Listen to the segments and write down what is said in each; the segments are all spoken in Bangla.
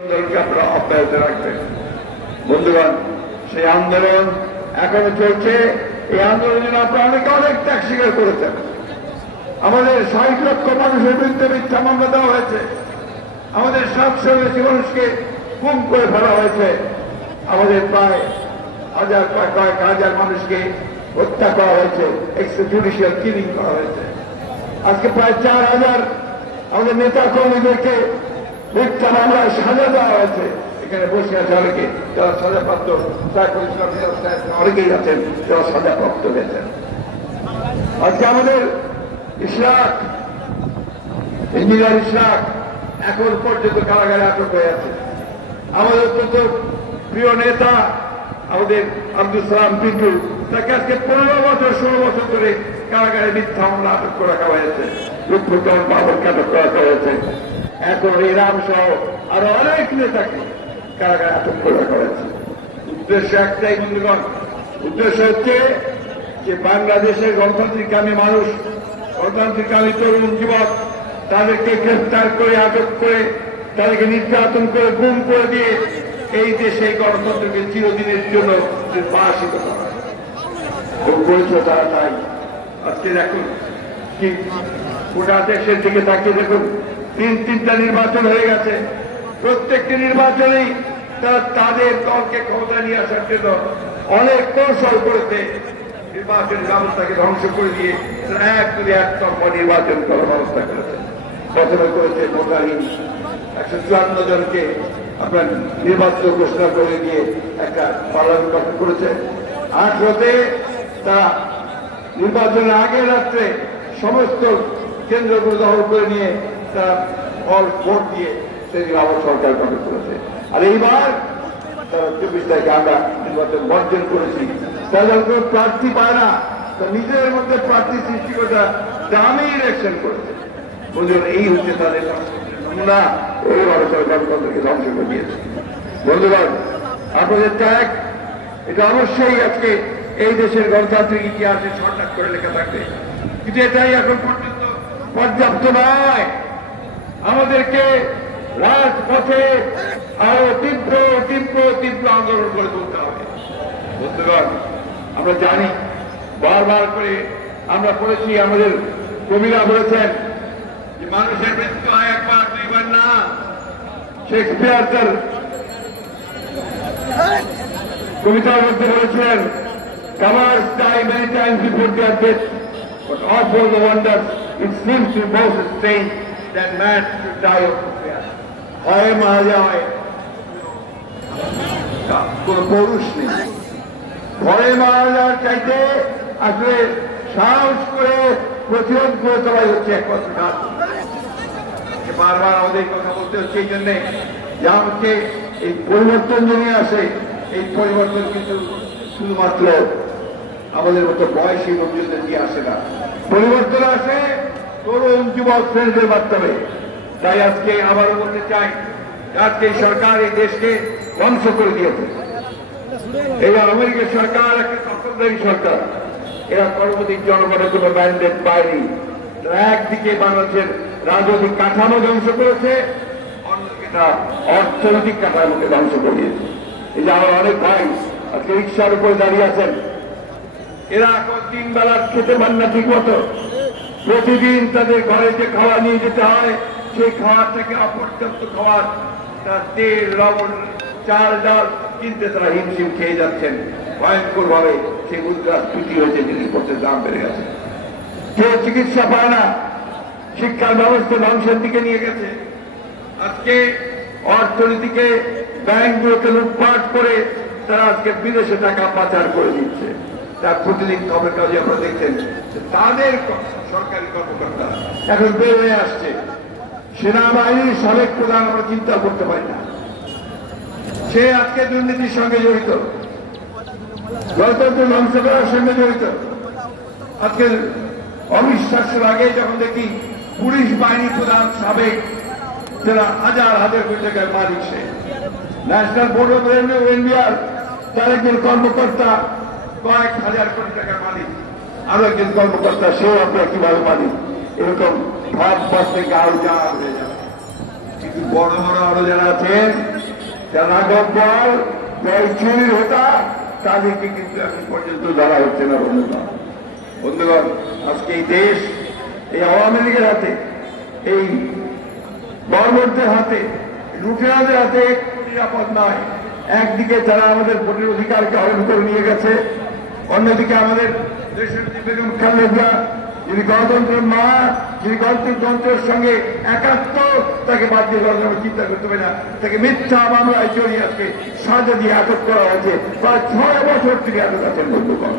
আন্দোলনকে আপনারা অব্যাহত রাখবেন। বন্ধুগণ, সেই আন্দোলন এখনো চলছে। এই আন্দোলনের জন্য আপনারা অনেক ত্যাগ স্বীকার করেছেন। আমাদের 60 লক্ষ মানুষের বিরুদ্ধে মিথ্যা মামলা দেওয়া হয়েছে। আমাদের 700 মানুষকে গুম করে ফেলা হয়েছে। আমাদের প্রায় কয়েক হাজার মানুষকে হত্যা করা হয়েছে, এক্সট্রাজুডিশিয়াল কিলিং করা হয়েছে। আজকে প্রায় 4000 আমাদের নেতা কর্মীদেরকে মিথ্যা মামলায় সাজা দেওয়া হয়েছে। এখানে বসে আছে অনেকে যারা সাজাপ্রাপ্ত, অনেকেই আছেন যারা সাজাপ্রাপ্ত হয়েছেন। আজকে আমাদের ইশরাক, ইঞ্জিনিয়ার ইশরাক এখন পর্যন্ত কারাগারে আটক হয়ে আছে। আমাদের অত্যন্ত প্রিয় নেতা আমাদের আব্দুল সালাম পিন্টু, তাকে আজকে 15-16 বছর ধরে কারাগারে মিথ্যা মামলা আটক করে রাখা হয়েছে। লুৎফুজ্জামান বাবরকে আটক করে রাখা হয়েছে। এখন ইরাম সহ আরো অনেক নেতাকে কারাগারে আটক করে রাখা হয়েছে। উদ্দেশ্য একটাই বন্ধুগণ, উদ্দেশ্য হচ্ছে যে বাংলাদেশের গণতান্ত্রিককামী মানুষ, গণতান্ত্রিককামী তরুণ যুবক, তাদেরকে গ্রেফতার করে আটক করে তাদেরকে নির্যাতন করে গুম করে দিয়ে এই দেশে গণতন্ত্রকে চিরদিনের জন্য নির্বাসিত করা করেছিল তারা। তাই আজকে দেখুন কি গোটা দেশের দিকে তাকিয়ে দেখুন, 3টা নির্বাচন হয়ে গেছে। প্রত্যেকটি নির্বাচনেই তারা তাদের দলকে ক্ষমতা নিয়ে আসার জন্য অনেক কৌশল করেছে। নির্বাচন ব্যবস্থাকে ধ্বংস করে দিয়ে তারা একতরফা নির্বাচন করার ব্যবস্থা করেছে। প্রথমে করেছে ভোটারহীন 154 জনকে আপনার নির্বাচিত ঘোষণা করে দিয়ে একটা পার্লামেন্ট গঠন করেছে। 18তে তারা নির্বাচনের আগের রাত্রে সমস্ত কেন্দ্রগুলো দখল করে নিয়ে তারা অল ভোট দিয়ে সেদিন আবার সরকার গঠন করেছে। আর এইবার তারা 24 তারিখে আমরা নির্বাচন বর্জন করেছি। তারা যখন কোনো প্রার্থী পায় না, তা নিজের মধ্যে প্রার্থী সৃষ্টি করে দামি ইলেকশন করেছে। বন্ধুগণ, এই হচ্ছে তাদের নমুনা। ওই ভারতের গণতন্ত্রকে ধ্বংস করে দিয়েছে। বন্ধুগণ, আপনাদের ত্যাগ এটা অবশ্যই আজকে এই দেশের গণতান্ত্রিক ইতিহাসে সরকার করে লেখা থাকবে। কিন্তু এটাই এখন পর্যন্ত পর্যাপ্ত নয়। আমাদেরকে রাজপথে আরো তীব্র তীব্র তীব্র আন্দোলন করে তুলতে হবে। বন্ধুগণ, আমরা জানি, বারবার করে আমরা পড়েছি, আমাদের কবিরা বলেছেন যে মানুষের মৃত্যু হয় একবার, দুইবার না। শেক্সপিয়ার তার কবিতার মধ্যে বলেছিলেন, Cowards die many times before their death, but awful the wonders, it seems to most strange that man should die of fear. ভয়ে মারা যায় কোন পৌরুষ নেই। ভয়ে মারা যাওয়ার চাইতে আসলে সাহস করে প্রতিরোধ করে চলাই হচ্ছে একমাত্র কাজ। বারবার আমাদের কথা বলতে হচ্ছে এই জন্যে যে আমাকে এই পরিবর্তন জেনে আসে। এই পরিবর্তন কিন্তু শুধুমাত্র আমাদের মতো বয়সী লোকজনদের দিয়ে আসে না, পরিবর্তন আসে তরুণ যুবক শ্রেণীদের মাধ্যমে। তাই আজকে আবারও বলতে চাই, আজকে এই সরকার এই দেশকে ধ্বংস করে দিয়েছে। এই আমেরিকার সরকার একটা দখলদারি সরকার। এরা কর্মদিন জনগণের কোন ম্যান্ডেট পায়নি। তারা একদিকে বাংলাদেশের রাজনৈতিক কাঠামো ধ্বংস করেছে, অন্যদিকে তারা অর্থনৈতিক কাঠামোকে ধ্বংস করে দিয়েছে। এই যে আমার অনেক ভাই আজকে রিক্সার উপরে দাঁড়িয়ে আছেন, এরা এখন 3 বেলার খেতে পান না ঠিক মতো। প্রতিদিন তাদের ঘরে যে খাওয়া নিয়ে যেতে হয়, সেই খাওয়ার থেকে অপর্যাপ্ত খাওয়ার, তার তেল, লবণ, চাল, ডাল কিনতে তারা হিমশিম খেয়ে যাচ্ছেন। ভয়ঙ্কর ভাবে সেই মুদ্রাস্ফীতি হয়েছে, জিনিসপত্রের দাম বেড়ে গেছে। কেউ চিকিৎসা পায় না, শিক্ষার ব্যবস্থা ধ্বংসের দিকে নিয়ে গেছে। আজকে অর্থনীতিকে, ব্যাংকগুলোকে লুটপাট করে তারা আজকে বিদেশে টাকা পাচার করে দিচ্ছে। তার প্রতিদিন খবরের কাজে আপনারা দেখছেন তাদের সরকারি কর্মকর্তা এখন বের হয়ে আসছে। সেনাবাহিনীর সাবেক প্রধান আমরা চিন্তা করতে পারি না, সে আজকে দুর্নীতির সঙ্গে জড়িত, গণতন্ত্র ধ্বংস করার সঙ্গে জড়িত। আজকে অবিশ্বাসের আগে যখন দেখি পুলিশ বাহিনী প্রধান সাবেক, যারা হাজার হাজার কোটি টাকার মালিক, সে ন্যাশনাল বোর্ড অফ রেভিনিউ ইন্ডিয়ার তার একজন কর্মকর্তা কয়েক হাজার কোটি টাকার মালিক, আরো একজন কর্মকর্তা সেও আপনার কিভাবে মালিক। এরকম ভাব বাস থেকে আরো যা হয়ে যাবে। কিন্তু বড় বড় আরো যারা আছেন, যারা গব্বর চুরির হতা, তাদেরকে কিন্তু এখন পর্যন্ত ধরা হচ্ছে না। বন্ধুগণ, আজকে এই দেশ এই আওয়ামী লীগের হাতে, এই বর্বরদের হাতে, লুটেরাদের হাতে নিরাপদ নয়। একদিকে যারা আমাদের ভোটের অধিকারকে হরণ করে নিয়ে গেছে, অন্যদিকে আমাদের দেশের বেগম খালেদা জিয়া, যিনি গণতন্ত্রের মা, যিনি গণতন্ত্রের সঙ্গে একাত্ম, তাকে বাদ দিয়ে গণতন্ত্র চিন্তা করতে হবে না। তাকে মিথ্যা মামলায় জড়িয়ে আজকে সাজা দিয়ে আটক করা হয়েছে। প্রায় 6 বছর থেকে আটক আছেন। বন্ধুগণ,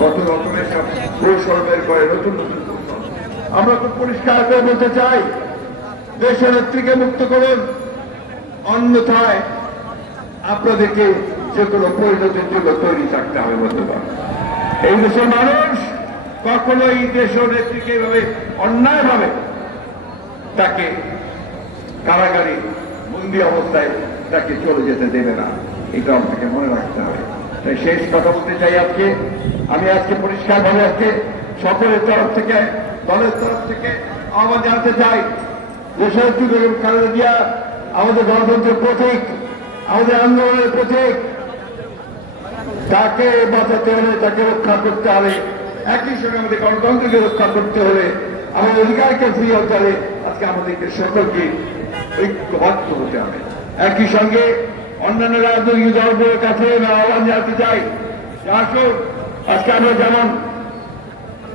কত রকমের সব কৌশল বের করে, নতুন নতুন কৌশল। আমরা খুব পরিষ্কার করে বলতে চাই, দেশের নেত্রীকে মুক্ত করুন, অন্যথায় আপনাদেরকে যে কোনো পরিণতির জন্য তৈরি থাকতে হবে। বন্ধুগণ, এই দেশের মানুষ কখনোই দেশের নেত্রীকে এভাবে অন্যায়ভাবে তাকে কারাগারে বন্দি অবস্থায় তাকে চলে যেতে দেবে না। এটা আপনাকে মনে রাখতে হবে। তাই শেষ কথা বলতে চাই, আমি আজকে পরিষ্কারভাবে আজকে সকলের তরফ থেকে, দলের তরফ থেকে আহ্বান জানাতে চাই, দেশনেত্রী বেগম খালেদা জিয়া আমাদের গণতন্ত্রের প্রতীক, আমাদের আন্দোলনের প্রতীক। তাকে বাঁচাতে হলে, তাকে রক্ষা করতে হবে, একই সঙ্গে আমাদের গণতন্ত্রকে রক্ষা করতে হলে, আমাদের অধিকারকে ফিরিয়ে হতে হবে। আজকে আমাদেরকে সকলকে ঐক্যবদ্ধ হতে হবে। একই সঙ্গে অন্যান্য রাজনৈতিক দলগুলোর কাছে আহ্বান জানাতে চাই, আসুন, আজকে আমরা যেমন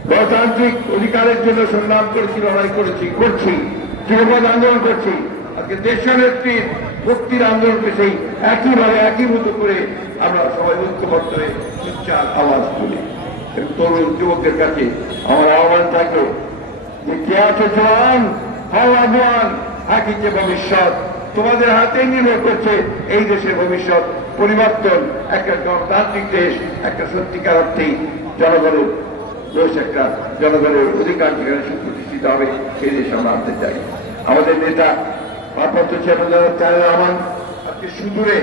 গণতান্ত্রিক অধিকারের জন্য সংগ্রাম করেছি, লড়াই করছি, যুবপদ আন্দোলন করছি, আজকে দেশনেত্রীর মুক্তির আন্দোলনকে সেই একইভাবে একই মতো করে আমরা সবাই ঐক্যবদ্ধ হয়ে উচ্চার আওয়াজ তুলি। তরুণ যুবকদের কাছে আমার আহ্বান থাকবে যে, কে আছে জওয়ান, হও আগুয়ান, হাকিছে ভবিষ্যৎ। তোমাদের হাতে নির্ভর করছে এই দেশের ভবিষ্যৎ পরিবর্তন। একটা গণতান্ত্রিক দেশ, একটা সত্যিকার অর্থেই জনগণের দেশ, একটা জনগণের অধিকার যেখানে সুপ্রতিষ্ঠিত হবে, সেই দেশ আমরা আনতে চাই। আমাদের নেতা ভারপ্রাপ্ত চেয়ারম্যান তারেক রহমান আজকে সুদূরে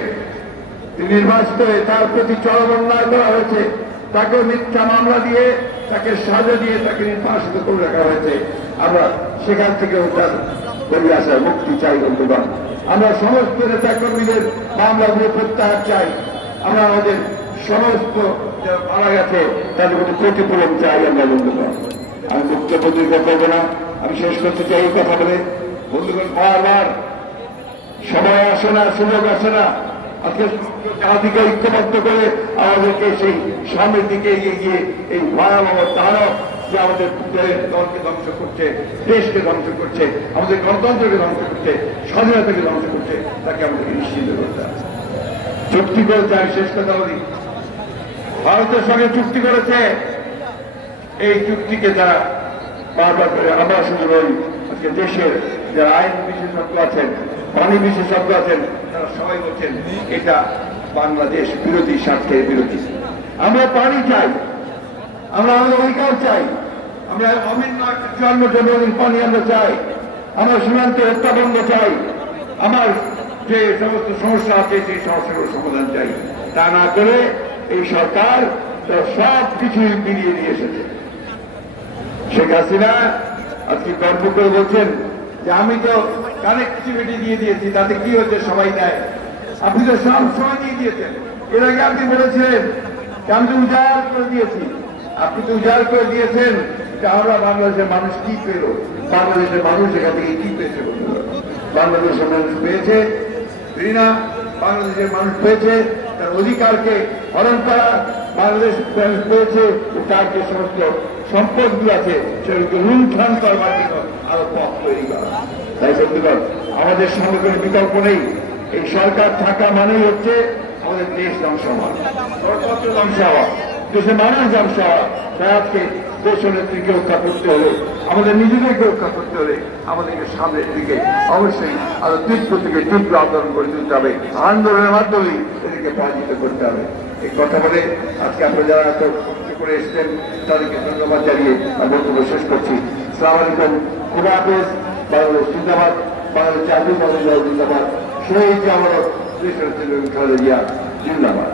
তিনি নির্বাচিত হয়ে তার প্রতি চরম অন্যায় করা হয়েছে। তাকে মিথ্যা মামলা দিয়ে, তাকে সাজা দিয়ে তাকে নির্বাসিত করে রাখা হয়েছে। আমরা সেখান থেকেও তার বেরিয়ে আসার মুক্তি চাই। বন্ধুগণ, আমরা সমস্ত নেতা কর্মীদের মামলাগুলো প্রত্যাহার চাই। আমরা আমাদের সমস্ত যারা মারা গেছে তাদের মধ্যে ক্ষতিপূরণ চাই আমরা। বন্ধুগণ, আমি বক্তব্য দীর্ঘ করবো না, আমি শেষ করতে চাই এই কথা বলে। বন্ধুগণ, বারবার সময় আসে না, সুযোগ আসে না। আজকে জাতিকে ঐক্যবদ্ধ করে আমাদেরকে সেই সামনের দিকে এগিয়ে গিয়ে এই ভয়াবহ তারক যে আমাদের দলকে ধ্বংস করছে, দেশকে ধ্বংস করছে, আমাদের গণতন্ত্রকে ধ্বংস করছে, স্বাধীনতাকে ধ্বংস করছে, তাকে আমাদেরকে নিশ্চিত করতে হবে। চুক্তি করেছে, আমি শেষ কথা বলি, ভারতের সঙ্গে চুক্তি করেছে। এই চুক্তিকে তারা বারবার করে, আমরা শুধু নই, আজকে দেশের যারা আইন বিশেষজ্ঞ আছেন, পানি বিশেষজ্ঞ আছেন, তারা সবাই বলছেন এটা বাংলাদেশ বিরোধী, স্বার্থের বিরোধী। আমরা পানি চাই, আমরা আমাদের অধিকার চাই, আমরা অভিন্ন জন্ম জন্মদিন পানি আমরা চাই, আমরা সীমান্তে হত্যা বন্ধ চাই, আমার যে সমস্ত সমস্যা আছে সেই সমস্যাগুলোর সমাধান চাই। তা না করে এই সরকার সব কিছুই মিলিয়ে দিয়ে এসেছে। শেখ হাসিনা আজকে গর্ব করে বলছেন যে আমি তো কানেক্টিভিটি দিয়ে দিয়েছি, তাতে কি হচ্ছে, সবাই দেয়। আপনি তো সব সময় দিয়ে দিয়েছেন। এর আগে আপনি বলেছিলেন আমি তো উজাড় করে দিয়েছি। আপনি তো উজাড় করে দিয়েছেন, আমরা বাংলাদেশের মানুষ কি পেল, বাংলাদেশের মানুষ এখান থেকে কি পেয়েছে? বাংলাদেশের মানুষ পেয়েছে ঘৃণা, বাংলাদেশের মানুষ পেয়েছে তার অধিকারকে হরণ করা, বাংলাদেশ পেয়েছে তার যে সমস্ত সম্পদগুলো আছে সেগুলোকে লুণ্ঠন করবার জন্য আরো পথ তৈরি করা। তাই বন্ধুগণ, আমাদের সঙ্গে কোনো বিকল্প নেই। এই সরকার থাকা মানেই হচ্ছে আমাদের দেশ ধ্বংস হওয়া, গণতন্ত্র ধ্বংস হওয়া, দেশের মানুষ ধ্বংস হওয়া। তাই আজকে দেশ নেত্রীকে রক্ষা করতে হলে, আমাদের নিজেদেরকে রক্ষা করতে হলে আমাদেরকে সামনের দিকে অবশ্যই আরো তীব্র থেকে তীব্র আন্দোলন করে তুলতে হবে। আন্দোলনের মাধ্যমেই এদেরকে পরাজিত করতে হবে। এই কথা বলে আজকে আপনারা যারা এত কষ্ট করে এসছেন তাদেরকে ধন্যবাদ জানিয়ে বক্তব্য শেষ করছি। আসসালামু আলাইকুম, খুদা হাফেজ। বাংলাদেশ জিন্দাবাদ, বাংলাদেশ জাতীয় দল জিন্দাবাদ, শহীদ জামানত দেশ খালেদা জিয়া জিন্দাবাদ।